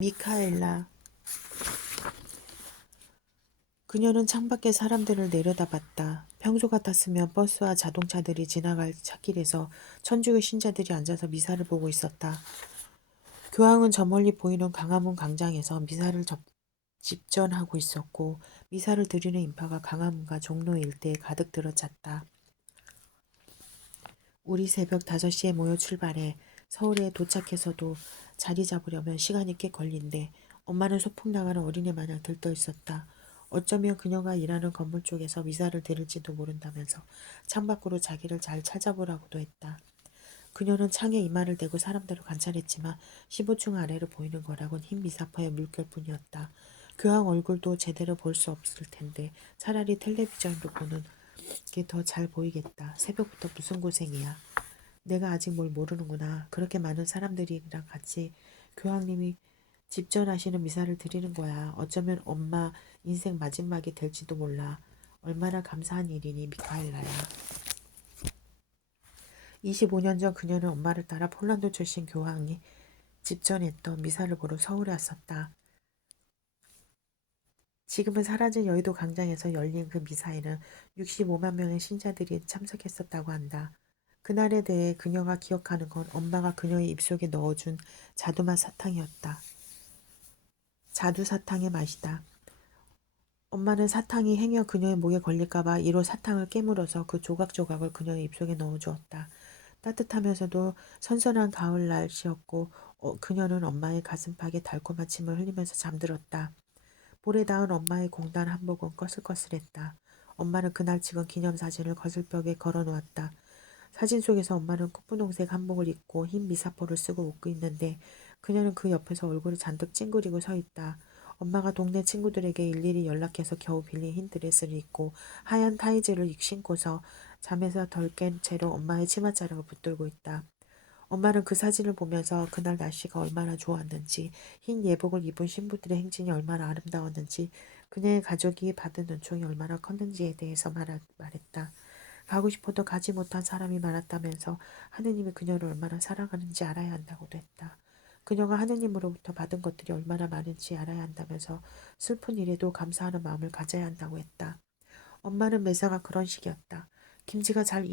미카엘라. 그녀는 창밖에 사람들을 내려다봤다. 평소 같았으면 버스와 자동차들이 지나갈 찻길에서 천주교 신자들이 앉아서 미사를 보고 있었다. 교황은 저 멀리 보이는 광화문 광장에서 미사를 집전하고 있었고, 미사를 드리는 인파가 광화문과 종로 일대에 가득 들어찼다. 우리 새벽 5시에 모여 출발해. 서울에 도착해서도 자리 잡으려면 시간이 꽤 걸린대. 엄마는 소풍 나가는 어린애 마냥 들떠 있었다. 어쩌면 그녀가 일하는 건물 쪽에서 미사를 드릴지도 모른다면서 창밖으로 자기를 잘 찾아보라고도 했다. 그녀는 창에 이마를 대고 사람들을 관찰했지만 15층 아래로 보이는 거라곤 흰 미사퍼의 물결뿐이었다. 교황 얼굴도 제대로 볼 수 없을 텐데 차라리 텔레비전으로 보는 게 더 잘 보이겠다. 새벽부터 무슨 고생이야. 내가 아직 뭘 모르는구나. 그렇게 많은 사람들이랑 같이 교황님이 집전하시는 미사를 드리는 거야. 어쩌면 엄마 인생 마지막이 될지도 몰라. 얼마나 감사한 일이니, 미카엘라야. 25년 전 그녀는 엄마를 따라 폴란드 출신 교황이 집전했던 미사를 보러 서울에 왔었다. 지금은 사라진 여의도 광장에서 열린 그 미사에는 65만 명의 신자들이 참석했었다고 한다. 그날에 대해 그녀가 기억하는 건 엄마가 그녀의 입속에 넣어준 자두맛 사탕이었다. 자두 사탕의 맛이다. 엄마는 사탕이 행여 그녀의 목에 걸릴까봐 이로 사탕을 깨물어서 그 조각조각을 그녀의 입속에 넣어주었다. 따뜻하면서도 선선한 가을 날씨였고 그녀는 엄마의 가슴팍에 달콤한 침을 흘리면서 잠들었다. 볼에 닿은 엄마의 공단 한복은 꺼슬꺼슬했다. 엄마는 그날 찍은 기념사진을 거슬벽에 걸어놓았다. 사진 속에서 엄마는 꽃분홍색 한복을 입고 흰 미사포를 쓰고 웃고 있는데 그녀는 그 옆에서 얼굴을 잔뜩 찡그리고 서 있다. 엄마가 동네 친구들에게 일일이 연락해서 겨우 빌린 흰 드레스를 입고 하얀 타이즈를 신고서 잠에서 덜 깬 채로 엄마의 치맛자락을 붙들고 있다. 엄마는 그 사진을 보면서 그날 날씨가 얼마나 좋았는지, 흰 예복을 입은 신부들의 행진이 얼마나 아름다웠는지, 그녀의 가족이 받은 은총이 얼마나 컸는지에 대해서 말했다. 가고 싶어도 가지 못한 사람이 많았다면서 하느님이 그녀를 얼마나 사랑하는지 알아야 한다고도 했다. 그녀가 하느님으로부터 받은 것들이 얼마나 많은지 알아야 한다면서 슬픈 일에도 감사하는 마음을 가져야 한다고 했다. 엄마는 매사가 그런 식이었다. 김치가 잘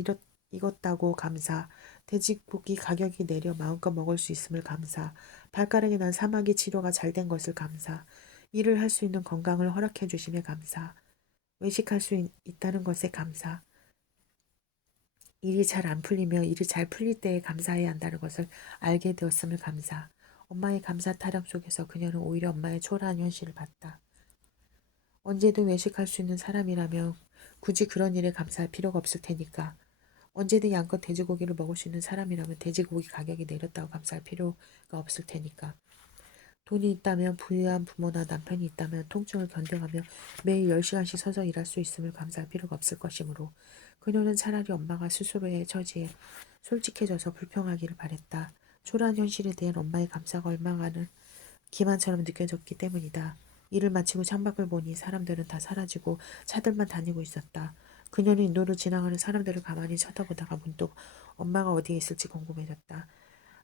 익었다고 감사. 돼지고기 가격이 내려 마음껏 먹을 수 있음을 감사. 발가락에 난 사마귀 치료가 잘 된 것을 감사. 일을 할 수 있는 건강을 허락해 주심에 감사. 외식할 수 있다는 것에 감사. 일이 잘 안 풀리며 일이 잘 풀릴 때에 감사해야 한다는 것을 알게 되었음을 감사. 엄마의 감사 타령 속에서 그녀는 오히려 엄마의 초라한 현실을 봤다. 언제든 외식할 수 있는 사람이라면 굳이 그런 일에 감사할 필요가 없을 테니까. 언제든 양껏 돼지고기를 먹을 수 있는 사람이라면 돼지고기 가격이 내렸다고 감사할 필요가 없을 테니까. 돈이 있다면 부유한 부모나 남편이 있다면 통증을 견뎌가며 매일 10시간씩 서서 일할 수 있음을 감사할 필요가 없을 것이므로 그녀는 차라리 엄마가 스스로의 처지에 솔직해져서 불평하기를 바랬다. 초라한 현실에 대한 엄마의 감사가 얼마나 기만처럼 느껴졌기 때문이다. 일을 마치고 창밖을 보니 사람들은 다 사라지고 차들만 다니고 있었다. 그녀는 인도로 지나가는 사람들을 가만히 쳐다보다가 문득 엄마가 어디에 있을지 궁금해졌다.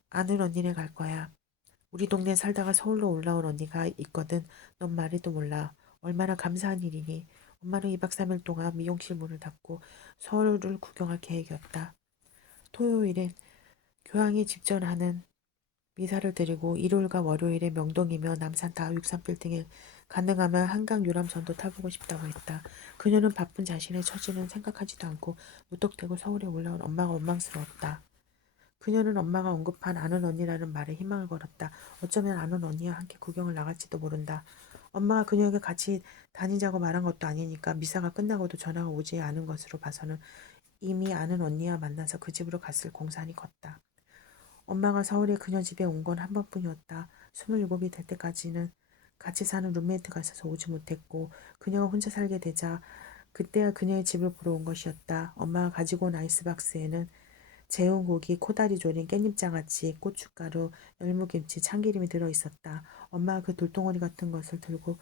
아는 언니네 갈 거야. 우리 동네에 살다가 서울로 올라온 언니가 있거든. 넌 말해도 몰라. 얼마나 감사한 일이니. 엄마는 2박 3일 동안 미용실 문을 닫고 서울을 구경할 계획이었다. 토요일엔 교황이 집전하는 미사를 드리고 일요일과 월요일에 명동이며 남산 다 63빌딩에 가능하면 한강 유람선도 타보고 싶다고 했다. 그녀는 바쁜 자신의 처지는 생각하지도 않고 무턱대고 서울에 올라온 엄마가 원망스러웠다. 그녀는 엄마가 언급한 아는 언니라는 말에 희망을 걸었다. 어쩌면 아는 언니와 함께 구경을 나갈지도 모른다. 엄마가 그녀에게 같이 다니자고 말한 것도 아니니까 미사가 끝나고도 전화가 오지 않은 것으로 봐서는 이미 아는 언니와 만나서 그 집으로 갔을 공산이 컸다. 엄마가 서울에 그녀 집에 온 건 한 번뿐이었다. 27이 될 때까지는 같이 사는 룸메이트가 있어서 오지 못했고 그녀가 혼자 살게 되자 그때야 그녀의 집을 보러 온 것이었다. 엄마가 가지고 온 아이스박스에는 재운 고기, 코다리 조림, 깻잎장아찌, 고춧가루, 열무김치, 참기름이 들어있었다. 엄마가 그 돌덩어리 같은 것을 들고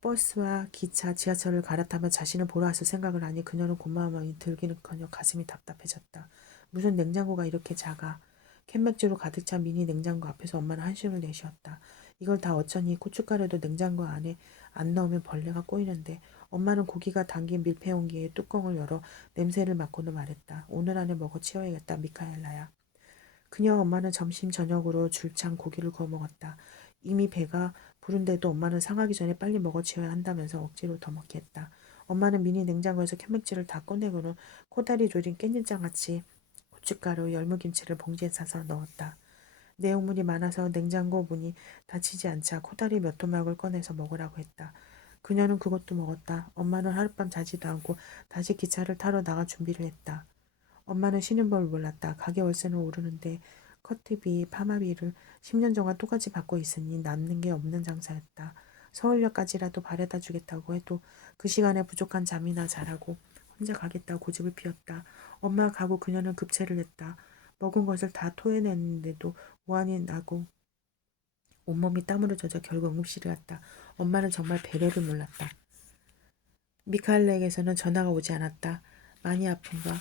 버스와 기차, 지하철을 갈아타며 자신을 보러 왔을 생각을 하니 그녀는 고마운 마음이 들기는커녕 가슴이 답답해졌다. 무슨 냉장고가 이렇게 작아. 캔맥주로 가득 찬 미니 냉장고 앞에서 엄마는 한숨을 내쉬었다. 이걸 다 어쩌니 고춧가루도 냉장고 안에 안 넣으면 벌레가 꼬이는데 엄마는 고기가 담긴 밀폐 용기의 뚜껑을 열어 냄새를 맡고는 말했다. 오늘 안에 먹어 치워야겠다, 미카엘라야. 그녀와 엄마는 점심 저녁으로 줄창 고기를 구워 먹었다. 이미 배가 부른데도 엄마는 상하기 전에 빨리 먹어 치워야 한다면서 억지로 더 먹게 했다. 엄마는 미니 냉장고에서 캔맥주를 다 꺼내고는 코다리 조린 깻잎장아찌, 고춧가루, 열무김치를 봉지에 싸서 넣었다. 내용물이 많아서 냉장고 문이 닫히지 않자 코다리 몇 토막을 꺼내서 먹으라고 했다. 그녀는 그것도 먹었다. 엄마는 하룻밤 자지도 않고 다시 기차를 타러 나가 준비를 했다. 엄마는 쉬는 법을 몰랐다. 가게 월세는 오르는데 커트비, 파마비를 10년 동안 똑같이 받고 있으니 남는 게 없는 장사였다. 서울역까지라도 바래다 주겠다고 해도 그 시간에 부족한 잠이나 자라고 혼자 가겠다고 고집을 피웠다. 엄마가 가고 그녀는 급체를 했다. 먹은 것을 다 토해냈는데도 오한이 나고 온몸이 땀으로 젖어 결국 응급실에 갔다. 엄마는 정말 배려를 몰랐다. 미카엘에게서는 전화가 오지 않았다. 많이 아픈가?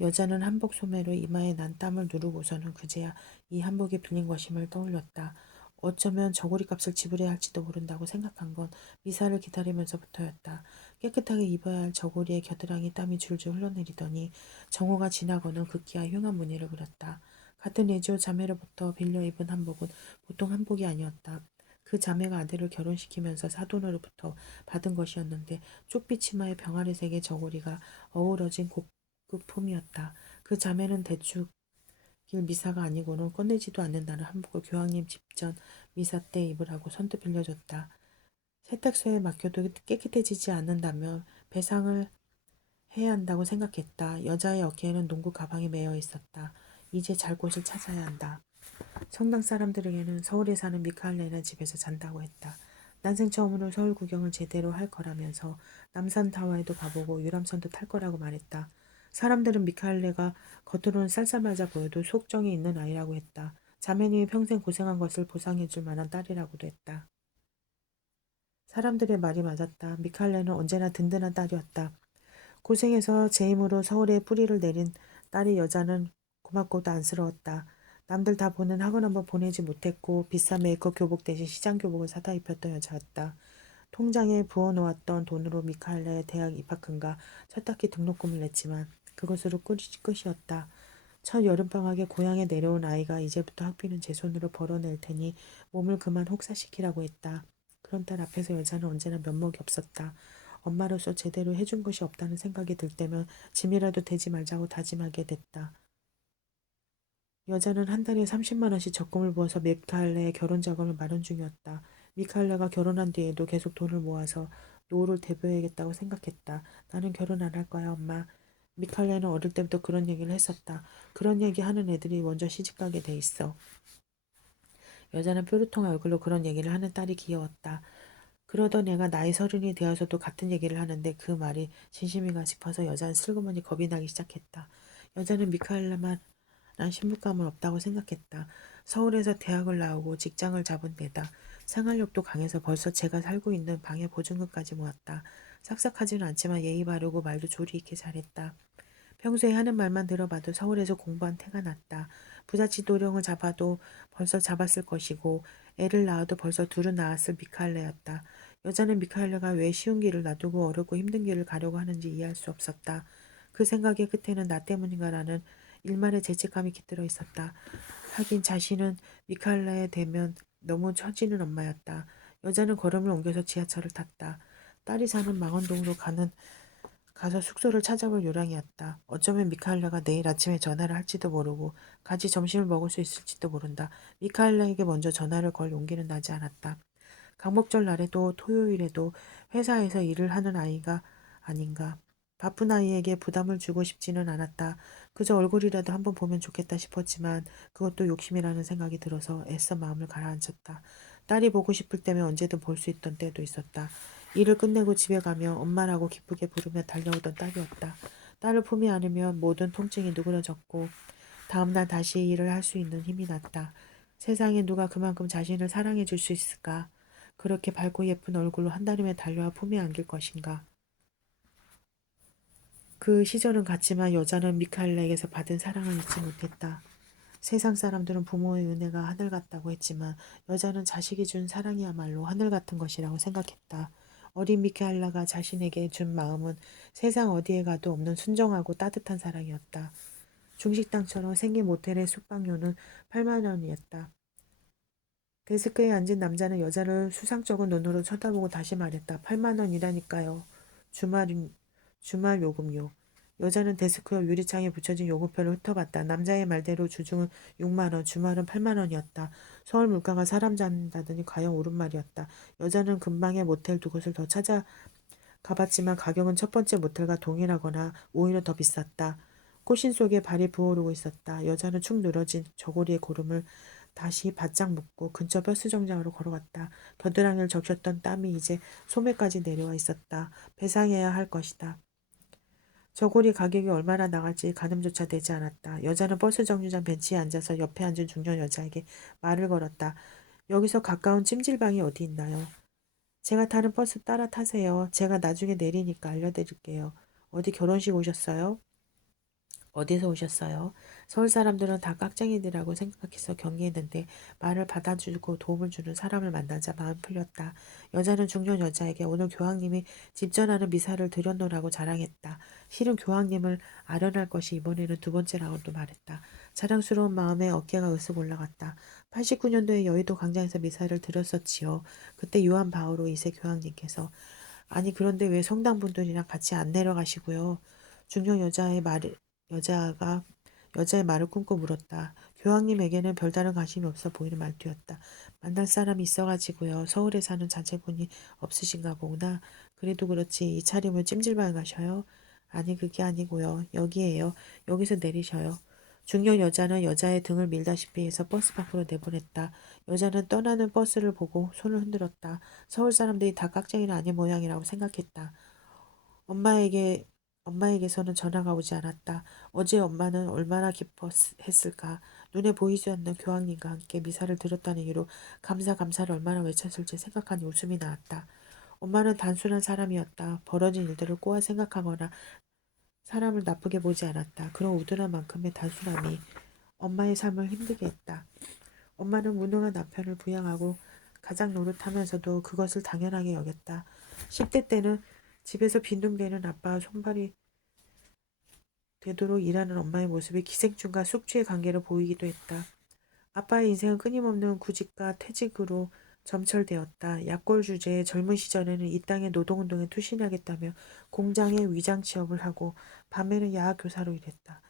여자는 한복 소매로 이마에 난 땀을 누르고서는 그제야 이 한복이 빌린 것임을 떠올렸다. 어쩌면 저고리 값을 지불해야 할지도 모른다고 생각한 건 미사를 기다리면서부터였다. 깨끗하게 입어야 할 저고리에 겨드랑이 땀이 줄줄 흘러내리더니 정호가 지나고는 급기야 흉한 무늬를 그렸다. 같은 예지오 자매로부터 빌려 입은 한복은 보통 한복이 아니었다. 그 자매가 아들을 결혼시키면서 사돈으로부터 받은 것이었는데 쪽빛 치마에 병아리색의 저고리가 어우러진 그 폼이었다. 그 자매는 대축 길 미사가 아니고는 꺼내지도 않는다는 한복을 교황님 집전 미사 때 입으라고 선뜻 빌려줬다. 세탁소에 맡겨도 깨끗해지지 않는다며 배상을 해야 한다고 생각했다. 여자의 어깨에는 농구 가방이 매여 있었다. 이제 잘 곳을 찾아야 한다. 성당 사람들에게는 서울에 사는 미카엘레나 집에서 잔다고 했다. 난생 처음으로 서울 구경을 제대로 할 거라면서 남산타워에도 가보고 유람선도 탈 거라고 말했다. 사람들은 미카엘레가 겉으로는 쌀쌀맞아 보여도 속정이 있는 아이라고 했다. 자매님이 평생 고생한 것을 보상해줄 만한 딸이라고도 했다. 사람들의 말이 맞았다. 미카엘레는 언제나 든든한 딸이었다. 고생해서 제 힘으로 서울에 뿌리를 내린 딸의 여자는 고맙고도 안쓰러웠다. 남들 다 보는 학원 한번 보내지 못했고 비싼 메이커 교복 대신 시장 교복을 사다 입혔던 여자였다. 통장에 부어놓았던 돈으로 미카엘의 대학 입학금과 첫학기 등록금을 냈지만 그것으로 끝이었다. 첫 여름방학에 고향에 내려온 아이가 이제부터 학비는 제 손으로 벌어낼 테니 몸을 그만 혹사시키라고 했다. 그런 딸 앞에서 여자는 언제나 면목이 없었다. 엄마로서 제대로 해준 것이 없다는 생각이 들 때면 짐이라도 되지 말자고 다짐하게 됐다. 여자는 한 달에 30만 원씩 적금을 부어서 미카엘레의 결혼 자금을 마련 중이었다. 미카엘레가 결혼한 뒤에도 계속 돈을 모아서 노후를 대비해야겠다고 생각했다. 나는 결혼 안 할 거야, 엄마. 미카엘레는 어릴 때부터 그런 얘기를 했었다. 그런 얘기 하는 애들이 먼저 시집가게 돼 있어. 여자는 뾰루통한 얼굴로 그런 얘기를 하는 딸이 귀여웠다. 그러던 애가 나이 30이 되어서도 같은 얘기를 하는데 그 말이 진심인가 싶어서 여자는 슬그머니 겁이 나기 시작했다. 여자는 미카엘라만 난 신부감은 없다고 생각했다. 서울에서 대학을 나오고 직장을 잡은 데다 생활력도 강해서 벌써 제가 살고 있는 방에 보증금까지 모았다. 싹싹하지는 않지만 예의 바르고 말도 조리 있게 잘했다. 평소에 하는 말만 들어봐도 서울에서 공부한 태가 났다. 부잣집 도령을 잡아도 벌써 잡았을 것이고 애를 낳아도 벌써 둘은 낳았을 미카엘레였다. 여자는 미카엘레가 왜 쉬운 길을 놔두고 어렵고 힘든 길을 가려고 하는지 이해할 수 없었다. 그 생각의 끝에는 나 때문인가라는 일말의 죄책감이 깃들어 있었다. 하긴 자신은 미카엘레에 대면 너무 처지는 엄마였다. 여자는 걸음을 옮겨서 지하철을 탔다. 딸이 사는 망원동으로 가서 숙소를 찾아볼 요량이었다. 어쩌면 미카엘라가 내일 아침에 전화를 할지도 모르고 같이 점심을 먹을 수 있을지도 모른다. 미카엘라에게 먼저 전화를 걸 용기는 나지 않았다. 강복절 날에도 토요일에도 회사에서 일을 하는 아이가 아닌가. 바쁜 아이에게 부담을 주고 싶지는 않았다. 그저 얼굴이라도 한번 보면 좋겠다 싶었지만 그것도 욕심이라는 생각이 들어서 애써 마음을 가라앉혔다. 딸이 보고 싶을 때면 언제든 볼 수 있던 때도 있었다. 일을 끝내고 집에 가며 엄마라고 기쁘게 부르며 달려오던 딸이었다. 딸을 품에 안으면 모든 통증이 누그러졌고 다음날 다시 일을 할 수 있는 힘이 났다. 세상에 누가 그만큼 자신을 사랑해 줄 수 있을까? 그렇게 밝고 예쁜 얼굴로 한달이면 달려와 품에 안길 것인가? 그 시절은 갔지만 여자는 미카엘에게서 받은 사랑을 잊지 못했다. 세상 사람들은 부모의 은혜가 하늘 같다고 했지만 여자는 자식이 준 사랑이야말로 하늘 같은 것이라고 생각했다. 어린 미케알라가 자신에게 준 마음은 세상 어디에 가도 없는 순정하고 따뜻한 사랑이었다. 중식당처럼 생긴 모텔의 숙박료는 8만 원이었다. 데스크에 앉은 남자는 여자를 수상쩍은 눈으로 쳐다보고 다시 말했다. 8만 원이라니까요. 주말, 주말 요금요. 여자는 데스크 옆 유리창에 붙여진 요금표를 훑어봤다. 남자의 말대로 주중은 6만 원, 주말은 8만 원이었다. 서울 물가가 사람 잡는다더니 과연 옳은 말이었다. 여자는 근방의 모텔 두 곳을 더 찾아가봤지만 가격은 첫 번째 모텔과 동일하거나 오히려 더 비쌌다. 코신 속에 발이 부어오르고 있었다. 여자는 축 늘어진 저고리의 고름을 다시 바짝 묶고 근처 버스 정장으로 걸어갔다. 겨드랑이를 적셨던 땀이 이제 소매까지 내려와 있었다. 배상해야 할 것이다. 저고리 가격이 얼마나 나갈지 가늠조차 되지 않았다. 여자는 버스 정류장 벤치에 앉아서 옆에 앉은 중년 여자에게 말을 걸었다. 여기서 가까운 찜질방이 어디 있나요? 제가 타는 버스 따라 타세요. 제가 나중에 내리니까 알려드릴게요. 어디 결혼식 오셨어요? 어디서 오셨어요? 서울 사람들은 다 깍쟁이들이라고 생각해서 경계했는데 말을 받아주고 도움을 주는 사람을 만나자 마음 풀렸다. 여자는 중년 여자에게 오늘 교황님이 집 전하는 미사를 드렸노라고 자랑했다. 실은 교황님을 아련할 것이 이번에는 두 번째라고 또 말했다. 자랑스러운 마음에 어깨가 으쓱 올라갔다. 89년도에 여의도 광장에서 미사를 드렸었지요. 그때 요한 바오로 2세 교황님께서 아니 그런데 왜 성당분들이랑 같이 안 내려가시고요? 중년 여자가 여자의 말을 끊고 물었다. 교황님에게는 별다른 관심이 없어 보이는 말투였다. 만날 사람이 있어가지고요. 서울에 사는 자제분이 없으신가 보구나. 그래도 그렇지 이 차림을 찜질방에 가셔요? 아니 그게 아니고요. 여기에요. 여기서 내리셔요. 중년 여자는 여자의 등을 밀다시피 해서 버스 밖으로 내보냈다. 여자는 떠나는 버스를 보고 손을 흔들었다. 서울 사람들이 다 깍쟁이는 아닌 모양이라고 생각했다. 엄마에게, 엄마에게서는 전화가 오지 않았다. 어제 엄마는 얼마나 기뻐했을까. 눈에 보이지 않는 교황님과 함께 미사를 드렸다는 이유로 감사를 얼마나 외쳤을지 생각하니 웃음이 나왔다. 엄마는 단순한 사람이었다. 벌어진 일들을 꼬아 생각하거나 사람을 나쁘게 보지 않았다. 그런 우둔한 만큼의 단순함이 엄마의 삶을 힘들게 했다. 엄마는 무능한 남편을 부양하고 가장 노릇하면서도 그것을 당연하게 여겼다. 10대 때는 집에서 빈둥대는 아빠와 손발이 되도록 일하는 엄마의 모습이 기생충과 숙주의 관계를 보이기도 했다. 아빠의 인생은 끊임없는 구직과 퇴직으로 점철되었다. 약골 주제에 젊은 시절에는 이 땅의 노동운동에 투신하겠다며 공장에 위장 취업을 하고 밤에는 야학 교사로 일했다.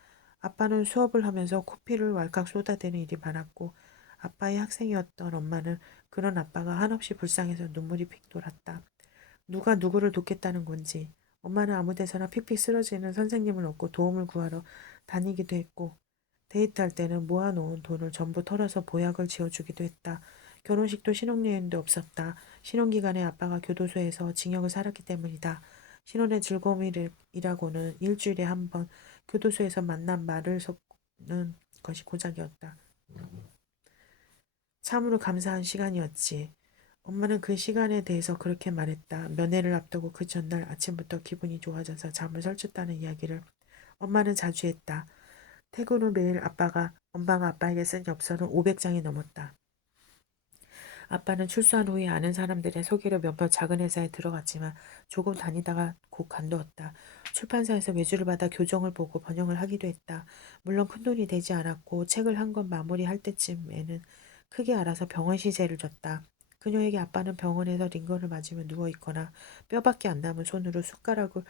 아빠는 수업을 하면서 코피를 왈칵 쏟아대는 일이 많았고 아빠의 학생이었던 엄마는 그런 아빠가 한없이 불쌍해서 눈물이 픽 돌았다. 누가 누구를 돕겠다는 건지 엄마는 아무 데서나 픽픽 쓰러지는 선생님을 얻고 도움을 구하러 다니기도 했고 데이트할 때는 모아놓은 돈을 전부 털어서 보약을 지어주기도 했다. 결혼식도 신혼여행도 없었다. 신혼기간에 아빠가 교도소에서 징역을 살았기 때문이다. 신혼의 즐거움이라고는 일주일에 한 번 교도소에서 만난 말을 섞는 것이 고작이었다. 참으로 감사한 시간이었지. 엄마는 그 시간에 대해서 그렇게 말했다. 면회를 앞두고 그 전날 아침부터 기분이 좋아져서 잠을 설쳤다는 이야기를 엄마는 자주 했다. 퇴근 후 매일 엄마가 아빠에게 쓴 엽서는 500장이 넘었다. 아빠는 출소한 후에 아는 사람들의 소개로 몇몇 작은 회사에 들어갔지만 조금 다니다가 곧 간두었다. 출판사에서 외주를 받아 교정을 보고 번역을 하기도 했다. 물론 큰돈이 되지 않았고 책을 한 권 마무리할 때쯤에는 크게 알아서 병원 시세를 줬다. 그녀에게 아빠는 병원에서 링거를 맞으며 누워있거나 뼈밖에 안 남은 손으로 숟가락을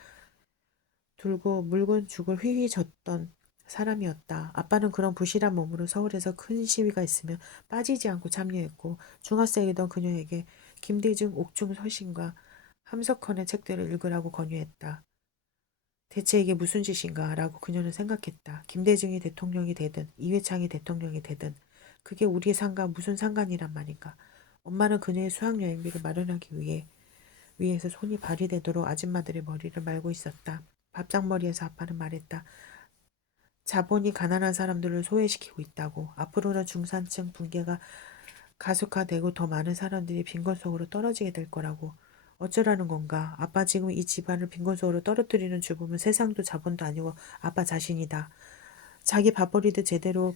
들고 묽은 죽을 휘휘 젓던 사람이었다. 아빠는 그런 부실한 몸으로 서울에서 큰 시위가 있으면 빠지지 않고 참여했고 중학생이던 그녀에게 김대중 옥중 서신과 함석헌의 책들을 읽으라고 권유했다. 대체 이게 무슨 짓인가 라고 그녀는 생각했다. 김대중이 대통령이 되든 이회창이 대통령이 되든 그게 우리의 상관 무슨 상관이란 말인가. 엄마는 그녀의 수학여행비를 마련하기 위해서 손이 발이 되도록 아줌마들의 머리를 말고 있었다. 밥상머리에서 아빠는 말했다. 자본이 가난한 사람들을 소외시키고 있다고. 앞으로는 중산층 붕괴가 가속화되고 더 많은 사람들이 빈곤 속으로 떨어지게 될 거라고. 어쩌라는 건가? 아빠 지금 이 집안을 빈곤 속으로 떨어뜨리는 주범은 세상도 자본도 아니고 아빠 자신이다. 자기 밥벌이도 제대로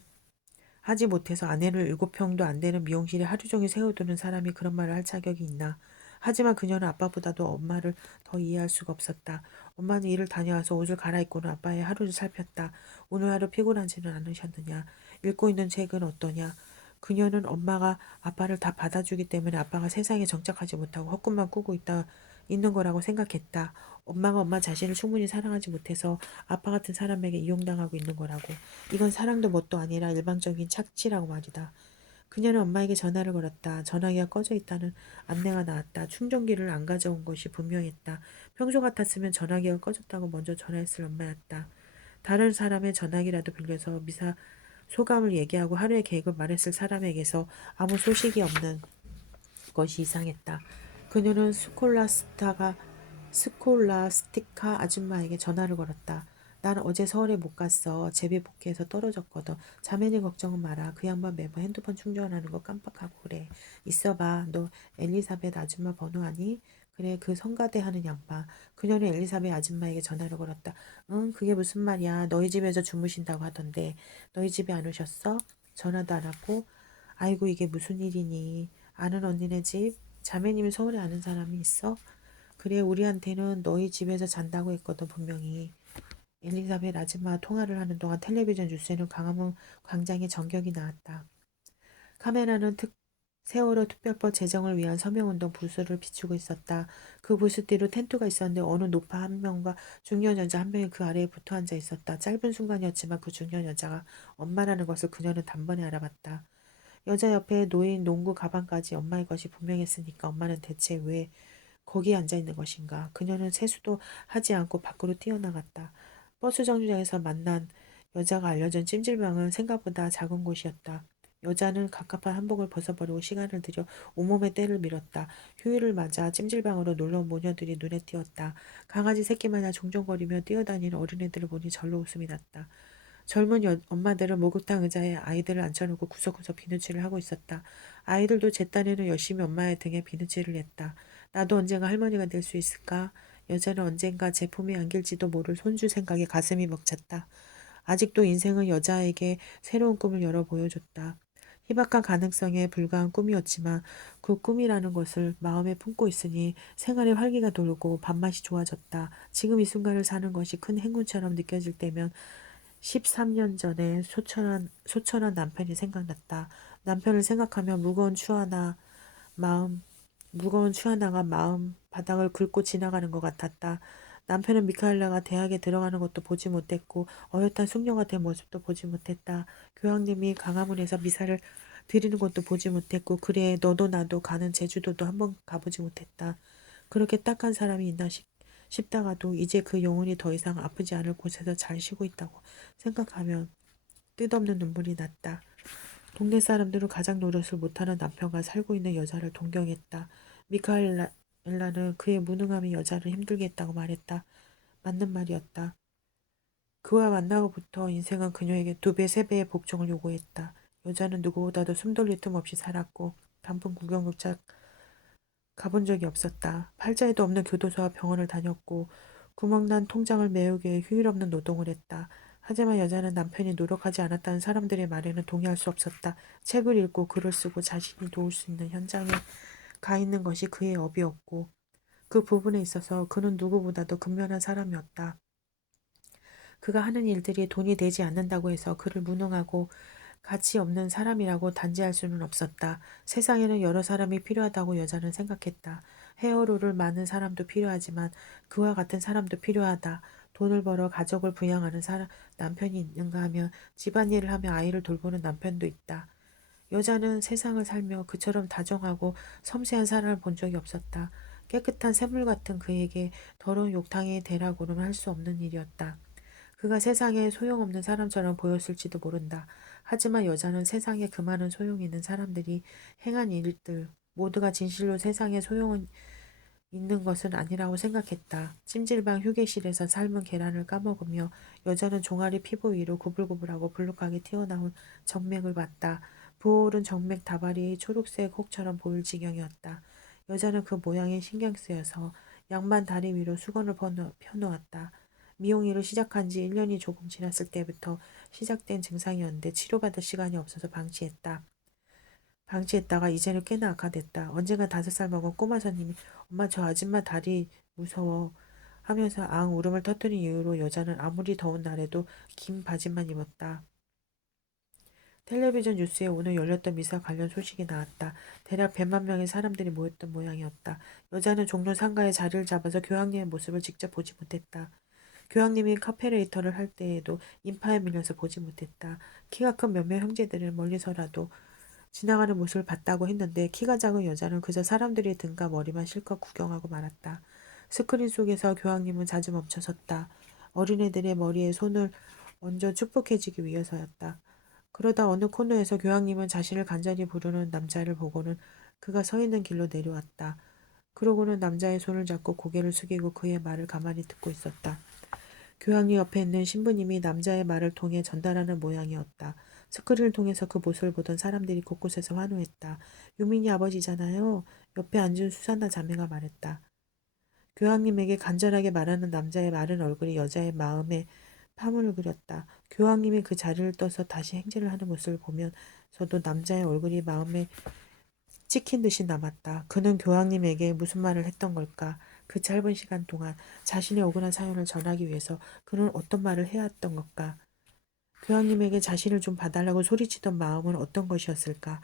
하지 못해서 아내를 7평도 안 되는 미용실에 하루 종일 세워두는 사람이 그런 말을 할 자격이 있나. 하지만 그녀는 아빠보다도 엄마를 더 이해할 수가 없었다. 엄마는 일을 다녀와서 옷을 갈아입고는 아빠의 하루를 살폈다. 오늘 하루 피곤하지는 않으셨느냐? 읽고 있는 책은 어떠냐? 그녀는 엄마가 아빠를 다 받아주기 때문에 아빠가 세상에 정착하지 못하고 헛꿈만 꾸고 있는 거라고 생각했다. 엄마가 엄마 자신을 충분히 사랑하지 못해서 아빠 같은 사람에게 이용당하고 있는 거라고. 이건 사랑도 뭣도 아니라 일방적인 착취라고 말이다. 그녀는 엄마에게 전화를 걸었다. 전화기가 꺼져 있다는 안내가 나왔다. 충전기를 안 가져온 것이 분명했다. 평소 같았으면 전화기가 꺼졌다고 먼저 전화했을 엄마였다. 다른 사람의 전화기라도 빌려서 미사 소감을 얘기하고 하루의 계획을 말했을 사람에게서 아무 소식이 없는 것이 이상했다. 그녀는 스콜라스티카 아줌마에게 전화를 걸었다. 난 어제 서울에 못 갔어. 제비 복귀해서 떨어졌거든. 자매님 걱정은 마라. 그 양반 매번 핸드폰 충전하는 거 깜빡하고 그래. 있어봐. 너 엘리사벳 아줌마 번호 아니? 그래, 그 성가대 하는 양반. 그녀는 엘리사벳 아줌마에게 전화를 걸었다. 응, 그게 무슨 말이야. 너희 집에서 주무신다고 하던데. 너희 집에 안 오셨어? 전화도 안 하고. 아이고, 이게 무슨 일이니. 아는 언니네 집? 자매님이 서울에 아는 사람이 있어? 그래, 우리한테는 너희 집에서 잔다고 했거든, 분명히. 엘리자벳 아줌마 통화를 하는 동안 텔레비전 뉴스에는 광화문 광장의 전격이 나왔다. 카메라는 세월호 특별법 제정을 위한 서명운동 부스를 비추고 있었다. 그 부스 뒤로 텐트가 있었는데 어느 노파 한 명과 중년 여자 한 명이 그 아래에 붙어 앉아 있었다. 짧은 순간이었지만 그 중년 여자가 엄마라는 것을 그녀는 단번에 알아봤다. 여자 옆에 놓인 농구 가방까지 엄마의 것이 분명했으니까 엄마는 대체 왜 거기에 앉아 있는 것인가. 그녀는 세수도 하지 않고 밖으로 뛰어나갔다. 버스 정류장에서 만난 여자가 알려준 찜질방은 생각보다 작은 곳이었다. 여자는 갑갑한 한복을 벗어버리고 시간을 들여 온몸에 때를 밀었다. 휴일을 맞아 찜질방으로 놀러온 모녀들이 눈에 띄었다. 강아지 새끼마냥 종종거리며 뛰어다니는 어린애들을 보니 절로 웃음이 났다. 젊은 엄마들은 목욕탕 의자에 아이들을 앉혀놓고 구석구석 비누칠을 하고 있었다. 아이들도 제 딴에는 열심히 엄마의 등에 비누칠을 했다. 나도 언젠가 할머니가 될 수 있을까? 여자는 언젠가 제 품에 안길지도 모를 손주 생각에 가슴이 벅찼다. 아직도 인생은 여자에게 새로운 꿈을 열어 보여줬다. 희박한 가능성에 불과한 꿈이었지만 그 꿈이라는 것을 마음에 품고 있으니 생활에 활기가 돌고 밥맛이 좋아졌다. 지금 이 순간을 사는 것이 큰 행운처럼 느껴질 때면 13년 전에 소천한 남편이 생각났다. 남편을 생각하며 무거운 추 하나가 마음 바닥을 긁고 지나가는 것 같았다. 남편은 미카엘라가 대학에 들어가는 것도 보지 못했고 어엿한 숙녀가 된 모습도 보지 못했다. 교황님이 광화문에서 미사를 드리는 것도 보지 못했고 그래 너도 나도 가는 제주도도 한번 가보지 못했다. 그렇게 딱한 사람이 있나 싶다가도 이제 그 영혼이 더 이상 아프지 않을 곳에서 잘 쉬고 있다고 생각하면 뜻없는 눈물이 났다. 동네 사람들은 가장 노릇을 못하는 남편과 살고 있는 여자를 동경했다. 미카엘라는 그의 무능함이 여자를 힘들게 했다고 말했다. 맞는 말이었다. 그와 만나고부터 인생은 그녀에게 2배, 3배의 복종을 요구했다. 여자는 누구보다도 숨 돌릴 틈 없이 살았고 단풍 구경극장 가본 적이 없었다. 팔자에도 없는 교도소와 병원을 다녔고 구멍난 통장을 메우기 위해 휴일 없는 노동을 했다. 하지만 여자는 남편이 노력하지 않았다는 사람들의 말에는 동의할 수 없었다. 책을 읽고 글을 쓰고 자신이 도울 수 있는 현장에 가 있는 것이 그의 업이었고 그 부분에 있어서 그는 누구보다도 근면한 사람이었다. 그가 하는 일들이 돈이 되지 않는다고 해서 그를 무능하고 가치 없는 사람이라고 단지할 수는 없었다. 세상에는 여러 사람이 필요하다고 여자는 생각했다. 헤어로를 많은 사람도 필요하지만 그와 같은 사람도 필요하다. 돈을 벌어 가족을 부양하는 남편이 있는가 하면 집안일을 하며 아이를 돌보는 남편도 있다. 여자는 세상을 살며 그처럼 다정하고 섬세한 사람을 본 적이 없었다. 깨끗한 샘물 같은 그에게 더러운 욕탕의 대라고는 할 수 없는 일이었다. 그가 세상에 소용없는 사람처럼 보였을지도 모른다. 하지만 여자는 세상에 그 많은 소용이 있는 사람들이 행한 일들 모두가 진실로 세상에 소용은 있는 것은 아니라고 생각했다. 찜질방 휴게실에서 삶은 계란을 까먹으며 여자는 종아리 피부 위로 구불구불하고 불룩하게 튀어나온 정맥을 봤다. 부어오른 정맥 다발이 초록색 혹처럼 보일 지경이었다. 여자는 그 모양에 신경 쓰여서 양반 다리 위로 수건을 펴놓았다. 미용일을 시작한 지 1년이 조금 지났을 때부터 시작된 증상이었는데 치료받을 시간이 없어서 방치했다. 방치했다가 이제는 꽤나 악화됐다. 언젠가 5살 먹은 꼬마 손님이 엄마 저 아줌마 다리 무서워 하면서 앙 울음을 터뜨린 이후로 여자는 아무리 더운 날에도 긴 바지만 입었다. 텔레비전 뉴스에 오늘 열렸던 미사 관련 소식이 나왔다. 대략 100만 명의 사람들이 모였던 모양이었다. 여자는 종로 상가에 자리를 잡아서 교황님의 모습을 직접 보지 못했다. 교황님이 카페레이터를 할 때에도 인파에 밀려서 보지 못했다. 키가 큰 몇몇 형제들은 멀리서라도 지나가는 모습을 봤다고 했는데 키가 작은 여자는 그저 사람들의 등과 머리만 실컷 구경하고 말았다. 스크린 속에서 교황님은 자주 멈춰섰다. 어린애들의 머리에 손을 얹어 축복해주기 위해서였다. 그러다 어느 코너에서 교황님은 자신을 간절히 부르는 남자를 보고는 그가 서 있는 길로 내려왔다. 그러고는 남자의 손을 잡고 고개를 숙이고 그의 말을 가만히 듣고 있었다. 교황님 옆에 있는 신부님이 남자의 말을 통해 전달하는 모양이었다. 스크린을 통해서 그 모습을 보던 사람들이 곳곳에서 환호했다. 유민이 아버지잖아요. 옆에 앉은 수산나 자매가 말했다. 교황님에게 간절하게 말하는 남자의 마른 얼굴이 여자의 마음에 파문을 그렸다. 교황님이 그 자리를 떠서 다시 행진을 하는 모습을 보면서도 남자의 얼굴이 마음에 찍힌 듯이 남았다. 그는 교황님에게 무슨 말을 했던 걸까? 그 짧은 시간 동안 자신의 억울한 사연을 전하기 위해서 그는 어떤 말을 해야 했던 걸까? 교황님에게 자신을 좀 봐달라고 소리치던 마음은 어떤 것이었을까?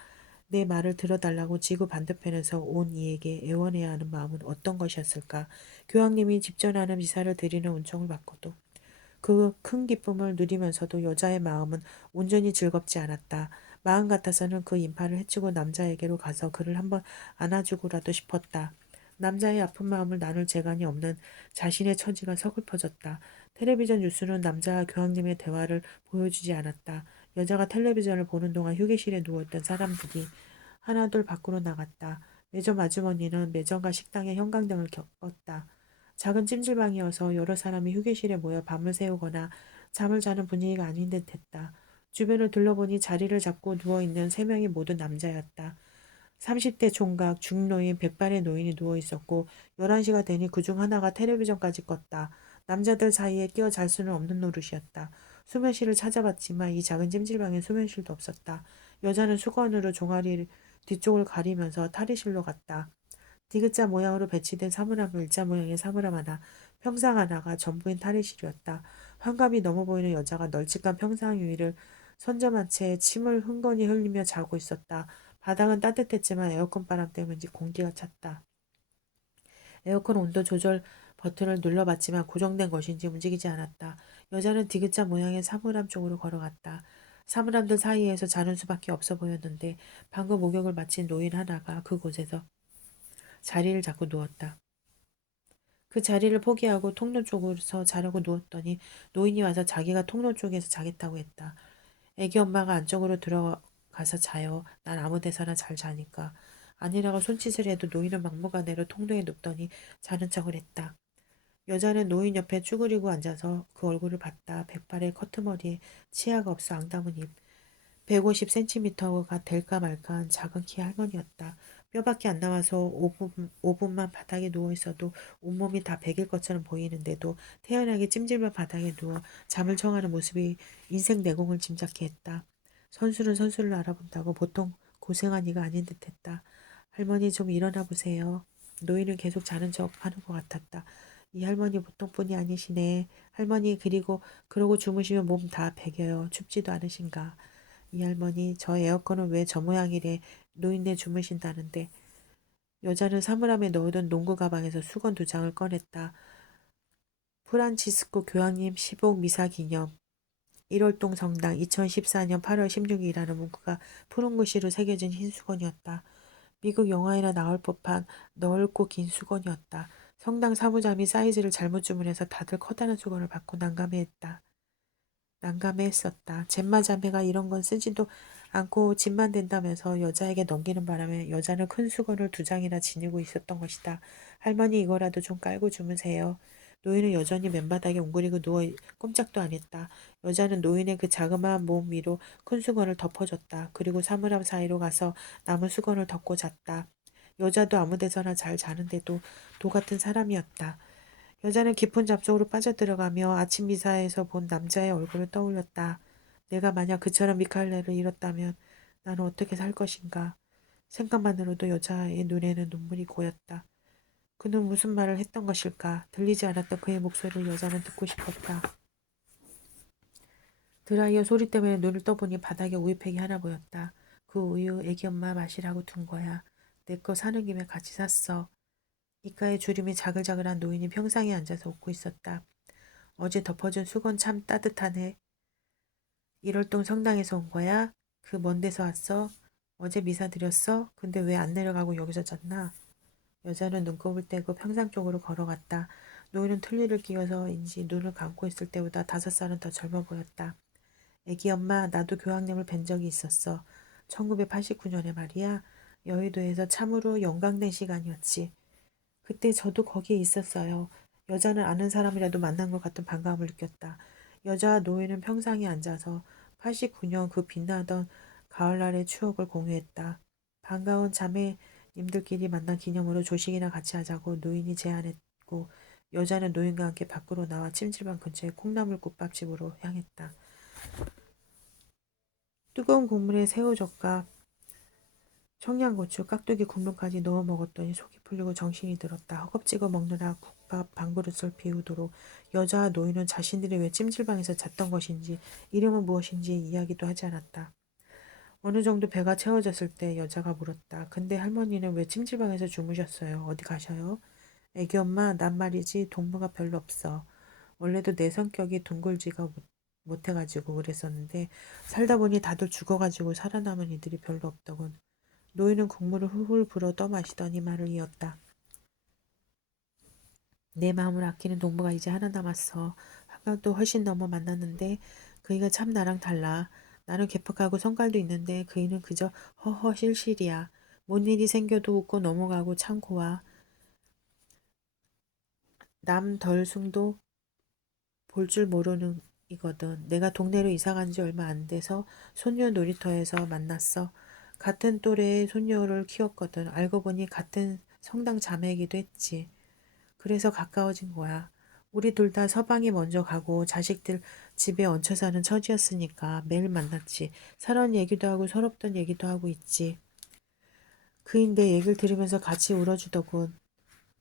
내 말을 들어달라고 지구 반대편에서 온 이에게 애원해야 하는 마음은 어떤 것이었을까? 교황님이 집전하는 미사를 드리는 은총을 받고도 그 큰 기쁨을 누리면서도 여자의 마음은 온전히 즐겁지 않았다. 마음 같아서는 그 인파를 헤치고 남자에게로 가서 그를 한번 안아주고라도 싶었다. 남자의 아픈 마음을 나눌 재간이 없는 자신의 처지가 서글퍼졌다. 텔레비전 뉴스는 남자와 교황님의 대화를 보여주지 않았다. 여자가 텔레비전을 보는 동안 휴게실에 누워있던 사람들이 하나둘 밖으로 나갔다. 매점 아주머니는 매점과 식당에 형광등을 켰다. 작은 찜질방이어서 여러 사람이 휴게실에 모여 밤을 새우거나 잠을 자는 분위기가 아닌 듯했다. 주변을 둘러보니 자리를 잡고 누워있는 3명이 모두 남자였다. 30대 총각, 중노인, 백발의 노인이 누워있었고 11시가 되니 그중 하나가 텔레비전까지 껐다. 남자들 사이에 끼어 잘 수는 없는 노릇이었다. 수면실을 찾아봤지만 이 작은 찜질방엔 수면실도 없었다. 여자는 수건으로 종아리 뒤쪽을 가리면서 탈의실로 갔다. 디귿자 모양으로 배치된 사물함과 일자 모양의 사물함 하나, 평상 하나가 전부인 탈의실이었다. 환갑이 넘어 보이는 여자가 널찍한 평상 위를 선점한 채 침을 흥건히 흘리며 자고 있었다. 바닥은 따뜻했지만 에어컨 바람 때문인지 공기가 찼다. 에어컨 온도 조절 버튼을 눌러봤지만 고정된 것인지 움직이지 않았다. 여자는 디귿자 모양의 사물함 쪽으로 걸어갔다. 사물함들 사이에서 자는 수밖에 없어 보였는데 방금 목욕을 마친 노인 하나가 그곳에서 자리를 잡고 누웠다. 그 자리를 포기하고 통로 쪽으로서 자려고 누웠더니 노인이 와서 자기가 통로 쪽에서 자겠다고 했다. 애기 엄마가 안쪽으로 들어가서 자요. 난 아무 데서나 잘 자니까. 아니라고 손짓을 해도 노인은 막무가내로 통로에 눕더니 자는 척을 했다. 여자는 노인 옆에 쭈그리고 앉아서 그 얼굴을 봤다. 백발의 커트머리에 치아가 없어 앙담은 입. 150cm가 될까 말까한 작은 키 할머니였다. 뼈밖에 안 나와서 5분만 바닥에 누워 있어도 온몸이 다 베길 것처럼 보이는데도 태연하게 찜질방 바닥에 누워 잠을 청하는 모습이 인생 내공을 짐작케 했다. 선수는 선수를 알아본다고 보통 고생한 이가 아닌 듯했다. 할머니 좀 일어나 보세요. 노인은 계속 자는 척 하는 것 같았다. 이 할머니 보통 분이 아니시네. 할머니 그러고 주무시면 몸 다 베겨요. 춥지도 않으신가. 이 할머니 저 에어컨은 왜 저 모양이래. 노인네 주무신다는데. 여자는 사물함에 넣어둔 농구 가방에서 수건 2장을 꺼냈다. 프란치스코 교황님 시복 미사 기념 1월동 성당 2014년 8월 16일이라는 문구가 푸른 글씨로 새겨진 흰 수건이었다. 미국 영화에나 나올 법한 넓고 긴 수건이었다. 성당 사무장이 사이즈를 잘못 주문해서 다들 커다란 수건을 받고 난감해했었다. 젬마 자매가 이런 건 쓰지도 않고 짐만 된다면서 여자에게 넘기는 바람에 여자는 큰 수건을 2장이나 지니고 있었던 것이다. 할머니 이거라도 좀 깔고 주무세요. 노인은 여전히 맨바닥에 웅그리고 누워 꼼짝도 안 했다. 여자는 노인의 그 자그마한 몸 위로 큰 수건을 덮어줬다. 그리고 사물함 사이로 가서 남은 수건을 덮고 잤다. 여자도 아무 데서나 잘 자는데도 도 같은 사람이었다. 여자는 깊은 잡속으로 빠져들어가며 아침 미사에서 본 남자의 얼굴을 떠올렸다. 내가 만약 그처럼 미칼레를 잃었다면 나는 어떻게 살 것인가. 생각만으로도 여자의 눈에는 눈물이 고였다. 그는 무슨 말을 했던 것일까? 들리지 않았던 그의 목소리를 여자는 듣고 싶었다. 드라이어 소리 때문에 눈을 떠보니 바닥에 우유팩이 하나 보였다. 그 우유 애기 엄마 마시라고 둔 거야. 내 거 사는 김에 같이 샀어. 이가에 주름이 자글자글한 노인이 평상에 앉아서 웃고 있었다. 어제 덮어준 수건 참 따뜻하네. 1월동 성당에서 온 거야? 그 먼 데서 왔어? 어제 미사 드렸어? 근데 왜 안 내려가고 여기서 잤나? 여자는 눈곱을 떼고 평상 쪽으로 걸어갔다. 노인은 틀니를 끼어서인지 눈을 감고 있을 때보다 5살은 더 젊어 보였다. 애기 엄마, 나도 교황님을 뵌 적이 있었어. 1989년에 말이야. 여의도에서 참으로 영광된 시간이었지. 그때 저도 거기에 있었어요. 여자는 아는 사람이라도 만난 것 같은 반가움을 느꼈다. 여자와 노인은 평상에 앉아서 89년 그 빛나던 가을날의 추억을 공유했다. 반가운 자매님들끼리 만난 기념으로 조식이나 같이 하자고 노인이 제안했고 여자는 노인과 함께 밖으로 나와 찜질방 근처의 콩나물국밥집으로 향했다. 뜨거운 국물에 새우젓과 청양고추, 깍두기 국물까지 넣어 먹었더니 속이 풀리고 정신이 들었다. 허겁지겁 먹느라 국밥 반 그릇을 비우도록 여자와 노인은 자신들이 왜 찜질방에서 잤던 것인지 이름은 무엇인지 이야기도 하지 않았다. 어느 정도 배가 채워졌을 때 여자가 물었다. 근데 할머니는 왜 찜질방에서 주무셨어요? 어디 가셔요? 애기 엄마, 난 말이지 동무가 별로 없어. 원래도 내 성격이 둥글지가 못해가지고 그랬었는데 살다 보니 다들 죽어가지고 살아남은 이들이 별로 없더군. 노인은 국물을 훌훌 불어 떠마시더니 말을 이었다. 내 마음을 아끼는 동무가 이제 하나 남았어. 한강도 훨씬 넘어 만났는데 그이가 참 나랑 달라. 나는 괴팍하고 성깔도 있는데 그이는 그저 허허 실실이야. 뭔 일이 생겨도 웃고 넘어가고 참 고와. 남 덜숭도 볼 줄 모르는 이거든. 내가 동네로 이사 간 지 얼마 안 돼서 손녀 놀이터에서 만났어. 같은 또래의 손녀를 키웠거든. 알고 보니 같은 성당 자매이기도 했지. 그래서 가까워진 거야. 우리 둘 다 서방이 먼저 가고 자식들 집에 얹혀 사는 처지였으니까 매일 만났지. 살원 얘기도 하고 서럽던 얘기도 하고 있지. 그인 내 얘기를 들으면서 같이 울어주더군.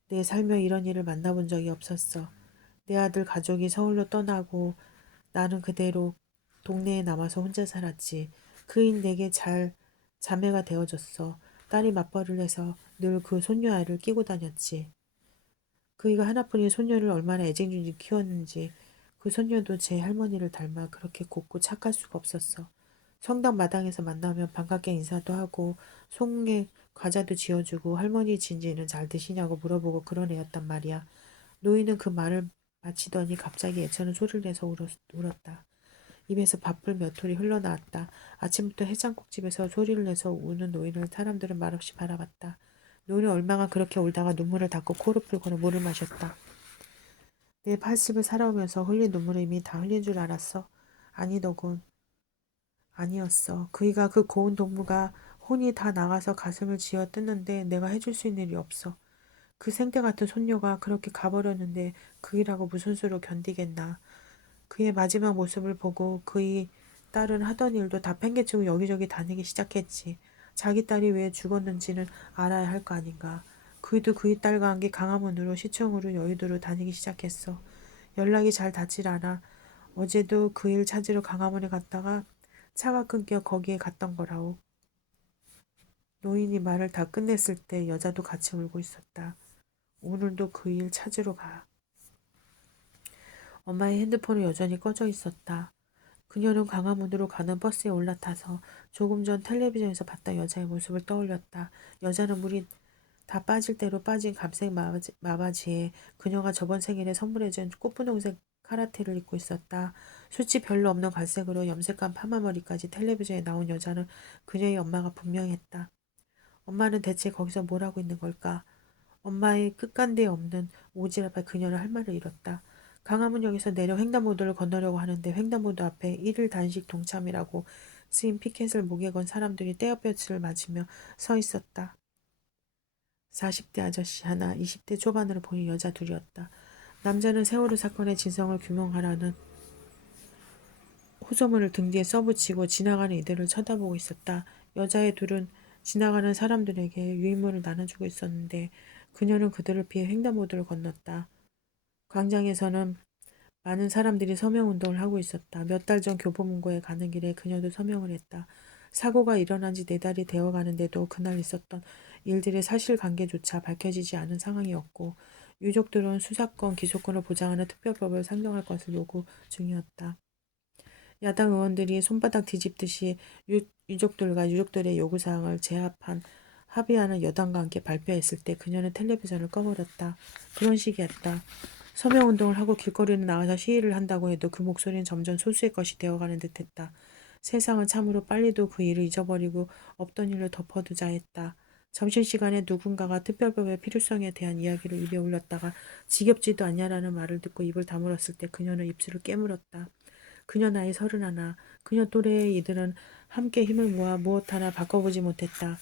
내 살며 이런 일을 만나본 적이 없었어. 내 아들 가족이 서울로 떠나고 나는 그대로 동네에 남아서 혼자 살았지. 그인 내게 잘 자매가 되어줬어. 딸이 맞벌이를 해서 늘 그 손녀 아이를 끼고 다녔지. 그이가 하나뿐인 손녀를 얼마나 애증준지 키웠는지 그 손녀도 제 할머니를 닮아 그렇게 곱고 착할 수가 없었어. 성당 마당에서 만나면 반갑게 인사도 하고 송에 과자도 지어주고 할머니 진지는 잘 드시냐고 물어보고 그런 애였단 말이야. 노인은 그 말을 마치더니 갑자기 애처럼 소리를 내서 울었다. 입에서 밥풀 몇 톨이 흘러나왔다. 아침부터 해장국집에서 소리를 내서 우는 노인을 사람들은 말없이 바라봤다. 노인은 얼마나 그렇게 울다가 눈물을 닦고 코를 풀고는 물을 마셨다. 내 80을 살아오면서 흘린 눈물을 이미 다 흘린 줄 알았어. 아니더군. 아니었어. 그이가 그 고운 동무가 혼이 다 나가서 가슴을 쥐어 뜯는데 내가 해줄 수 있는 일이 없어. 그 생태 같은 손녀가 그렇게 가버렸는데 그이라고 무슨 수로 견디겠나. 그의 마지막 모습을 보고 그의 딸은 하던 일도 다 팽개치고 여기저기 다니기 시작했지. 자기 딸이 왜 죽었는지는 알아야 할 거 아닌가. 그이도 그의 딸과 함께 강화문으로 시청으로 여의도로 다니기 시작했어. 연락이 잘 닿질 않아. 어제도 그 일 찾으러 강화문에 갔다가 차가 끊겨 거기에 갔던 거라오. 노인이 말을 다 끝냈을 때 여자도 같이 울고 있었다. 오늘도 그 일 찾으러 가. 엄마의 핸드폰은 여전히 꺼져 있었다. 그녀는 강화문으로 가는 버스에 올라타서 조금 전 텔레비전에서 봤던 여자의 모습을 떠올렸다. 여자는 물이 다 빠질 대로 빠진 감색 마바지에 그녀가 저번 생일에 선물해준 꽃분홍색 카라테를 입고 있었다. 숱이 별로 없는 갈색으로 염색한 파마머리까지 텔레비전에 나온 여자는 그녀의 엄마가 분명했다. 엄마는 대체 거기서 뭘 하고 있는 걸까? 엄마의 끝간데 없는 오지랖에 그녀는 할 말을 잃었다. 강화문역에서 내려 횡단보도를 건너려고 하는데 횡단보도 앞에 일일 단식 동참이라고 쓰인 피켓을 목에 건 사람들이 떼어볕을 맞으며 서 있었다. 40대 아저씨 하나, 20대 초반으로 보인 여자 둘이었다. 남자는 세월호 사건의 진상을 규명하라는 호소문을 등 뒤에 써붙이고 지나가는 이들을 쳐다보고 있었다. 여자의 둘은 지나가는 사람들에게 유인물을 나눠주고 있었는데 그녀는 그들을 피해 횡단보도를 건넜다. 광장에서는 많은 사람들이 서명운동을 하고 있었다. 몇 달 전 교보문고에 가는 길에 그녀도 서명을 했다. 사고가 일어난 지 4달이 되어 가는데도 그날 있었던 일들의 사실관계조차 밝혀지지 않은 상황이었고 유족들은 수사권, 기소권을 보장하는 특별법을 상정할 것을 요구 중이었다. 야당 의원들이 손바닥 뒤집듯이 유족들과 유족들의 요구사항을 제압한 합의안을 여당과 함께 발표했을 때 그녀는 텔레비전을 꺼버렸다. 그런 식이었다. 서명운동을 하고 길거리에 나와서 시위를 한다고 해도 그 목소리는 점점 소수의 것이 되어가는 듯했다. 세상은 참으로 빨리도 그 일을 잊어버리고 없던 일로 덮어두자 했다. 점심시간에 누군가가 특별법의 필요성에 대한 이야기를 입에 올렸다가 지겹지도 않냐라는 말을 듣고 입을 다물었을 때 그녀는 입술을 깨물었다. 그녀 나이 31. 그녀 또래의 이들은 함께 힘을 모아 무엇 하나 바꿔보지 못했다.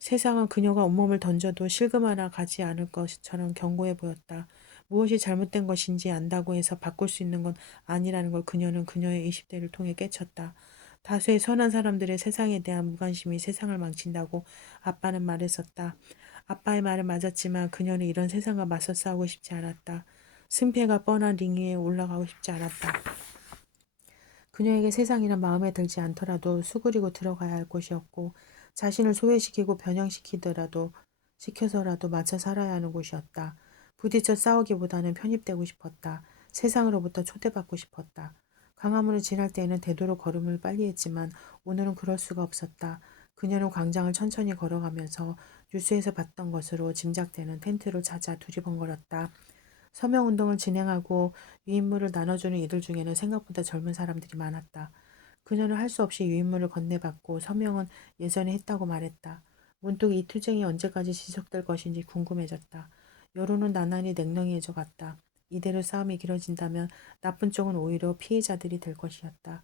세상은 그녀가 온몸을 던져도 실금 하나 가지 않을 것처럼 견고해 보였다. 무엇이 잘못된 것인지 안다고 해서 바꿀 수 있는 건 아니라는 걸 그녀는 그녀의 20대를 통해 깨쳤다. 다수의 선한 사람들의 세상에 대한 무관심이 세상을 망친다고 아빠는 말했었다. 아빠의 말은 맞았지만 그녀는 이런 세상과 맞서 싸우고 싶지 않았다. 승패가 뻔한 링 위에 올라가고 싶지 않았다. 그녀에게 세상이란 마음에 들지 않더라도 수그리고 들어가야 할 곳이었고 자신을 소외시키고 변형시키더라도 시켜서라도 맞춰 살아야 하는 곳이었다. 부딪혀 싸우기보다는 편입되고 싶었다. 세상으로부터 초대받고 싶었다. 광화문을 지날 때에는 되도록 걸음을 빨리 했지만 오늘은 그럴 수가 없었다. 그녀는 광장을 천천히 걸어가면서 뉴스에서 봤던 것으로 짐작되는 텐트를 찾아 두리번거렸다. 서명운동을 진행하고 유인물을 나눠주는 이들 중에는 생각보다 젊은 사람들이 많았다. 그녀는 할 수 없이 유인물을 건네받고 서명은 예전에 했다고 말했다. 문득 이 투쟁이 언제까지 지속될 것인지 궁금해졌다. 여론은 나날이 냉랭해져 갔다. 이대로 싸움이 길어진다면 나쁜 쪽은 오히려 피해자들이 될 것이었다.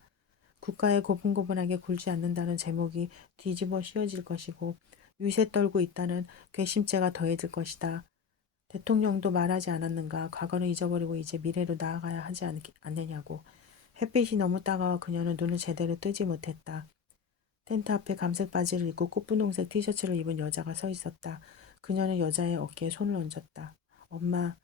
국가에 고분고분하게 굴지 않는다는 제목이 뒤집어 씌워질 것이고 위세 떨고 있다는 괘씸죄가 더해질 것이다. 대통령도 말하지 않았는가. 과거는 잊어버리고 이제 미래로 나아가야 하지 않느냐고. 햇빛이 너무 따가워 그녀는 눈을 제대로 뜨지 못했다. 텐트 앞에 감색 바지를 입고 꽃분홍색 티셔츠를 입은 여자가 서 있었다. 그녀는 여자의 어깨에 손을 얹었다. 엄마.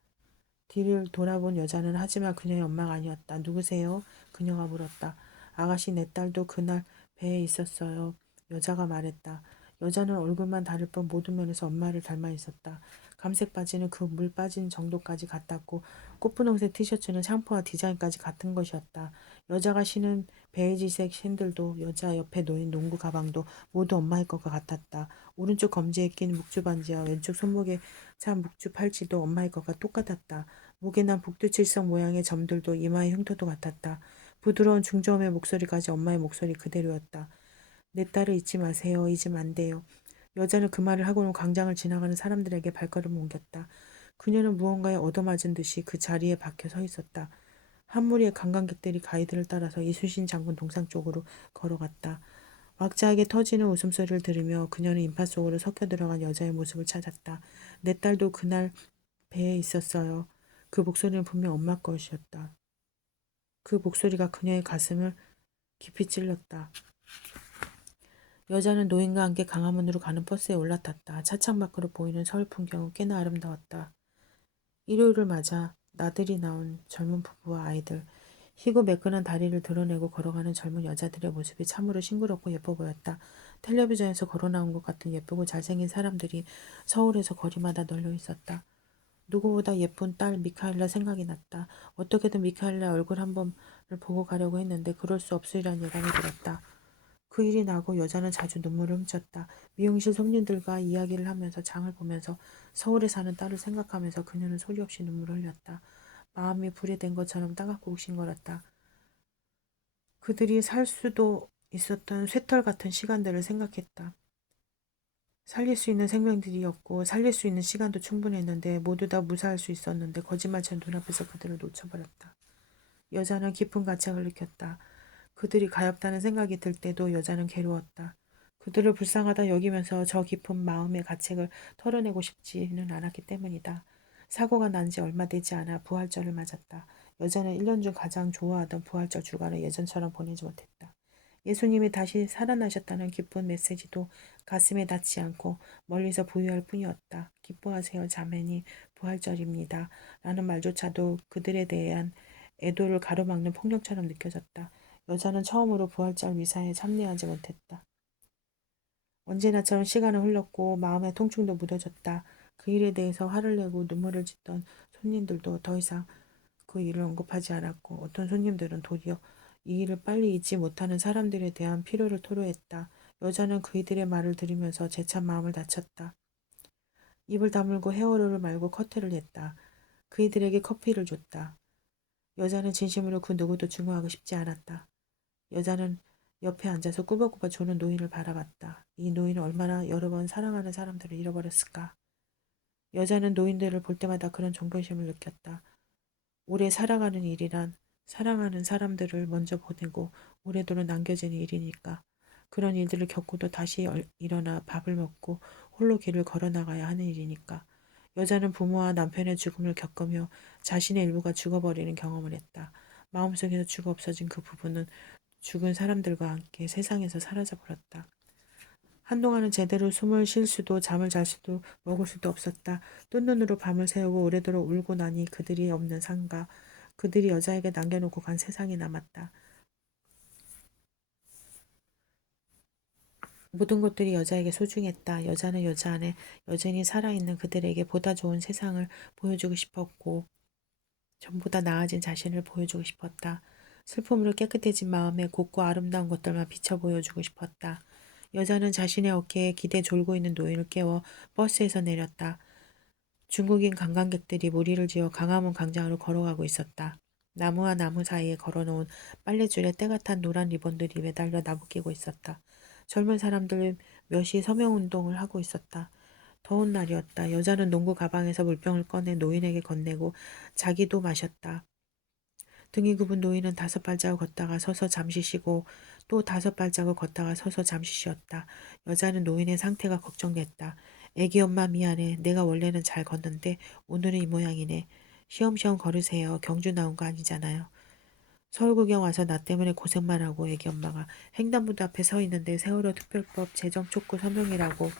뒤를 돌아본 여자는 하지만 그녀의 엄마가 아니었다. 누구세요? 그녀가 물었다. 아가씨 내 딸도 그날 배에 있었어요. 여자가 말했다. 여자는 얼굴만 다를 뿐 모든 면에서 엄마를 닮아 있었다. 감색 바지는 그 물 빠진 정도까지 같았고 꽃분홍색 티셔츠는 샴푸와 디자인까지 같은 것이었다. 여자가 신은 베이지색 샌들도 여자 옆에 놓인 농구 가방도 모두 엄마의 것과 같았다. 오른쪽 검지에 낀 묵주 반지와 왼쪽 손목에 찬 묵주 팔찌도 엄마의 것과 똑같았다. 목에 난 북두칠성 모양의 점들도 이마의 흉터도 같았다. 부드러운 중저음의 목소리까지 엄마의 목소리 그대로였다. 내 딸을 잊지 마세요. 잊으면 안 돼요. 여자는 그 말을 하고는 광장을 지나가는 사람들에게 발걸음을 옮겼다. 그녀는 무언가에 얻어맞은 듯이 그 자리에 박혀 서 있었다. 한 무리의 관광객들이 가이드를 따라서 이순신 장군 동상 쪽으로 걸어갔다. 왁자하게 터지는 웃음소리를 들으며 그녀는 인파 속으로 섞여 들어간 여자의 모습을 찾았다. 내 딸도 그날 배에 있었어요. 그 목소리는 분명 엄마 것이었다. 그 목소리가 그녀의 가슴을 깊이 찔렀다. 여자는 노인과 함께 강화문으로 가는 버스에 올라탔다. 차창 밖으로 보이는 서울 풍경은 꽤나 아름다웠다. 일요일을 맞아 나들이 나온 젊은 부부와 아이들, 희고 매끈한 다리를 드러내고 걸어가는 젊은 여자들의 모습이 참으로 싱그럽고 예뻐 보였다. 텔레비전에서 걸어 나온 것 같은 예쁘고 잘생긴 사람들이 서울에서 거리마다 널려 있었다. 누구보다 예쁜 딸 미카엘라 생각이 났다. 어떻게든 미카엘라 얼굴 한 번을 보고 가려고 했는데 그럴 수 없으리란 예감이 들었다. 그 일이 나고 여자는 자주 눈물을 훔쳤다. 미용실 손님들과 이야기를 하면서 장을 보면서 서울에 사는 딸을 생각하면서 그녀는 소리 없이 눈물을 흘렸다. 마음이 불이 된 것처럼 따갑고 욱신거렸다. 그들이 살 수도 있었던 쇠털 같은 시간들을 생각했다. 살릴 수 있는 생명들이었고 살릴 수 있는 시간도 충분했는데 모두 다 무사할 수 있었는데 거짓말처럼 눈앞에서 그들을 놓쳐버렸다. 여자는 깊은 가책을 느꼈다. 그들이 가엾다는 생각이 들 때도 여자는 괴로웠다. 그들을 불쌍하다 여기면서 저 깊은 마음의 가책을 털어내고 싶지는 않았기 때문이다. 사고가 난 지 얼마 되지 않아 부활절을 맞았다. 여자는 1년 중 가장 좋아하던 부활절 주간을 예전처럼 보내지 못했다. 예수님이 다시 살아나셨다는 기쁜 메시지도 가슴에 닿지 않고 멀리서 부유할 뿐이었다. 기뻐하세요, 자매니 부활절입니다. 라는 말조차도 그들에 대한 애도를 가로막는 폭력처럼 느껴졌다. 여자는 처음으로 부활절 미사에 참여하지 못했다. 언제나처럼 시간은 흘렀고 마음의 통증도 묻어졌다. 그 일에 대해서 화를 내고 눈물을 짓던 손님들도 더 이상 그 일을 언급하지 않았고 어떤 손님들은 도리어 이 일을 빨리 잊지 못하는 사람들에 대한 필요를 토로했다. 여자는 그이들의 말을 들으면서 재찬 마음을 다쳤다. 입을 다물고 헤어로를 말고 커트를 했다. 그이들에게 커피를 줬다. 여자는 진심으로 그 누구도 증오하고 싶지 않았다. 여자는 옆에 앉아서 꾸벅꾸벅 조는 노인을 바라봤다. 이 노인은 얼마나 여러 번 사랑하는 사람들을 잃어버렸을까. 여자는 노인들을 볼 때마다 그런 존경심을 느꼈다. 오래 살아가는 일이란 사랑하는 사람들을 먼저 보내고 오래도록 남겨지는 일이니까. 그런 일들을 겪고도 다시 일어나 밥을 먹고 홀로 길을 걸어 나가야 하는 일이니까. 여자는 부모와 남편의 죽음을 겪으며 자신의 일부가 죽어버리는 경험을 했다. 마음속에서 죽어 없어진 그 부부는 죽은 사람들과 함께 세상에서 사라져 버렸다. 한동안은 제대로 숨을 쉴 수도 잠을 잘 수도 먹을 수도 없었다. 뜬 눈으로 밤을 새우고 오래도록 울고 나니 그들이 없는 상가, 그들이 여자에게 남겨놓고 간 세상이 남았다. 모든 것들이 여자에게 소중했다. 여자는 여자 안에 여전히 살아있는 그들에게 보다 좋은 세상을 보여주고 싶었고 전보다 나아진 자신을 보여주고 싶었다. 슬픔으로 깨끗해진 마음에 곱고 아름다운 것들만 비춰 보여주고 싶었다. 여자는 자신의 어깨에 기대 졸고 있는 노인을 깨워 버스에서 내렸다. 중국인 관광객들이 무리를 지어 강화문 광장으로 걸어가고 있었다. 나무와 나무 사이에 걸어놓은 빨랫줄에 때가 탄 노란 리본들이 매달려 나부끼고 있었다. 젊은 사람들 몇이 서명운동을 하고 있었다. 더운 날이었다. 여자는 농구 가방에서 물병을 꺼내 노인에게 건네고 자기도 마셨다. 등이 굽은 노인은 5발자국 걷다가 서서 잠시 쉬고 또 5발자국 걷다가 서서 잠시 쉬었다. 여자는 노인의 상태가 걱정됐다. 애기 엄마 미안해. 내가 원래는 잘 걷는데 오늘은 이 모양이네. 쉬엄쉬엄 걸으세요. 경주 나온 거 아니잖아요. 서울 구경 와서 나 때문에 고생만 하고 애기 엄마가 횡단보도 앞에 서 있는데 세월호 특별법 제정 촉구 서명이라고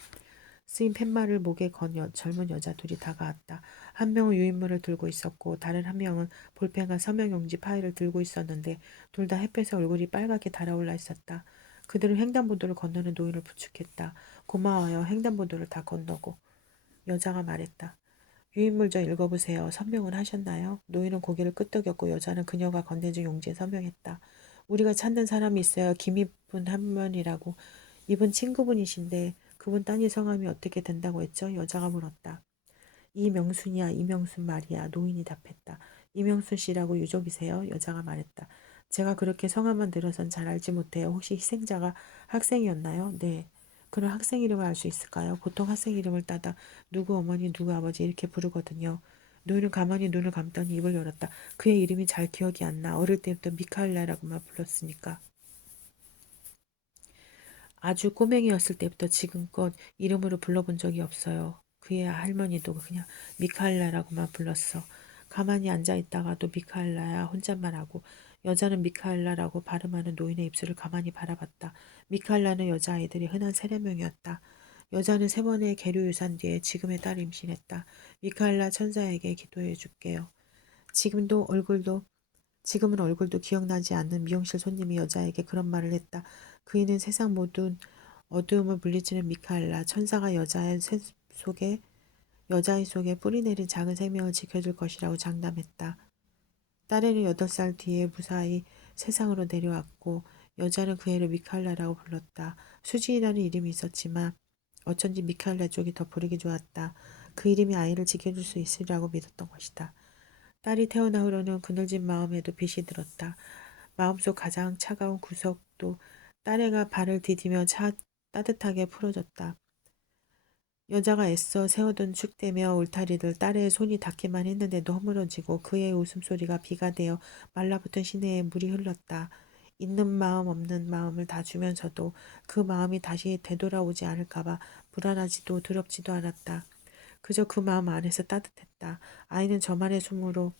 쓰인 팻말을 목에 건 젊은 여자 둘이 다가왔다. 한 명은 유인물을 들고 있었고 다른 한 명은 볼펜과 서명용지 파일을 들고 있었는데 둘 다 햇볕에 얼굴이 빨갛게 달아올라 있었다. 그들은 횡단보도를 건너는 노인을 부축했다. 고마워요. 횡단보도를 다 건너고. 여자가 말했다. 유인물 좀 읽어보세요. 서명은 하셨나요? 노인은 고개를 끄덕였고 여자는 그녀가 건네준 용지에 서명했다. 우리가 찾는 사람이 있어요. 김이분 한 분이라고. 이분 친구분이신데 그분 따님 성함이 어떻게 된다고 했죠? 여자가 물었다. 이명순이야. 이명순 말이야. 노인이 답했다. 이명순 씨라고 유족이세요? 여자가 말했다. 제가 그렇게 성함만 들어선 잘 알지 못해요. 혹시 희생자가 학생이었나요? 네. 그런 학생 이름을 알 수 있을까요? 보통 학생 이름을 따다 누구 어머니 누구 아버지 이렇게 부르거든요. 노인은 가만히 눈을 감더니 입을 열었다. 그의 이름이 잘 기억이 안 나. 어릴 때부터 미카엘라라고만 불렀으니까. 아주 꼬맹이였을 때부터 지금껏 이름으로 불러본 적이 없어요. 그의 할머니도 그냥 미카엘라라고만 불렀어. 가만히 앉아있다가도 미카엘라야 혼잣말하고 여자는 미카엘라라고 발음하는 노인의 입술을 가만히 바라봤다. 미카엘라는 여자아이들이 흔한 세례명이었다. 여자는 3번의 계류유산 뒤에 지금의 딸을 임신했다. 미카엘라 천사에게 기도해 줄게요. 지금은 얼굴도 기억나지 않는 미용실 손님이 여자에게 그런 말을 했다. 그이는 세상 모든 어두움을 물리치는 미카엘라, 천사가 여자의 속에 뿌리내린 작은 생명을 지켜줄 것이라고 장담했다. 딸애는 8살 뒤에 무사히 세상으로 내려왔고 여자는 그 애를 미카엘라라고 불렀다. 수진이라는 이름이 있었지만 어쩐지 미카엘라 쪽이 더 부르기 좋았다. 그 이름이 아이를 지켜줄 수 있으리라고 믿었던 것이다. 딸이 태어나 후로는 그늘진 마음에도 빛이 들었다. 마음속 가장 차가운 구석도 딸애가 발을 디디며 따뜻하게 풀어줬다. 여자가 애써 세우던 축대며 울타리를 딸의 손이 닿기만 했는데도 허물어지고 그의 웃음소리가 비가 되어 말라붙은 시내에 물이 흘렀다. 있는 마음 없는 마음을 다 주면서도 그 마음이 다시 되돌아오지 않을까봐 불안하지도 두렵지도 않았다. 그저 그 마음 안에서 따뜻했다. 아이는 저만의 숨으로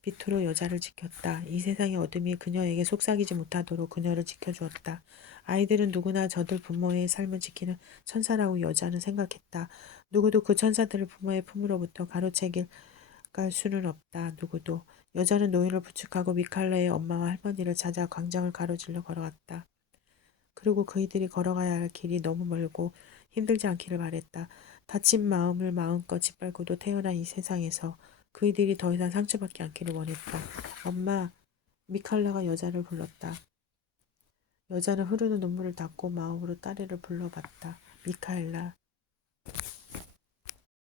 빛으로 여자를 지켰다. 이 세상의 어둠이 그녀에게 속삭이지 못하도록 그녀를 지켜주었다. 아이들은 누구나 저들 부모의 삶을 지키는 천사라고 여자는 생각했다. 누구도 그 천사들을 부모의 품으로부터 가로채길 갈 수는 없다. 누구도. 여자는 노인을 부축하고 미칼라의 엄마와 할머니를 찾아 광장을 가로질러 걸어갔다. 그리고 그이들이 걸어가야 할 길이 너무 멀고 힘들지 않기를 바랬다. 다친 마음을 마음껏 짓밟고도 태어난 이 세상에서 그이들이 더 이상 상처받지 않기를 원했다. 엄마, 미칼라가 여자를 불렀다. 여자는 흐르는 눈물을 닦고 마음으로 딸애를 불러봤다. 미카엘라.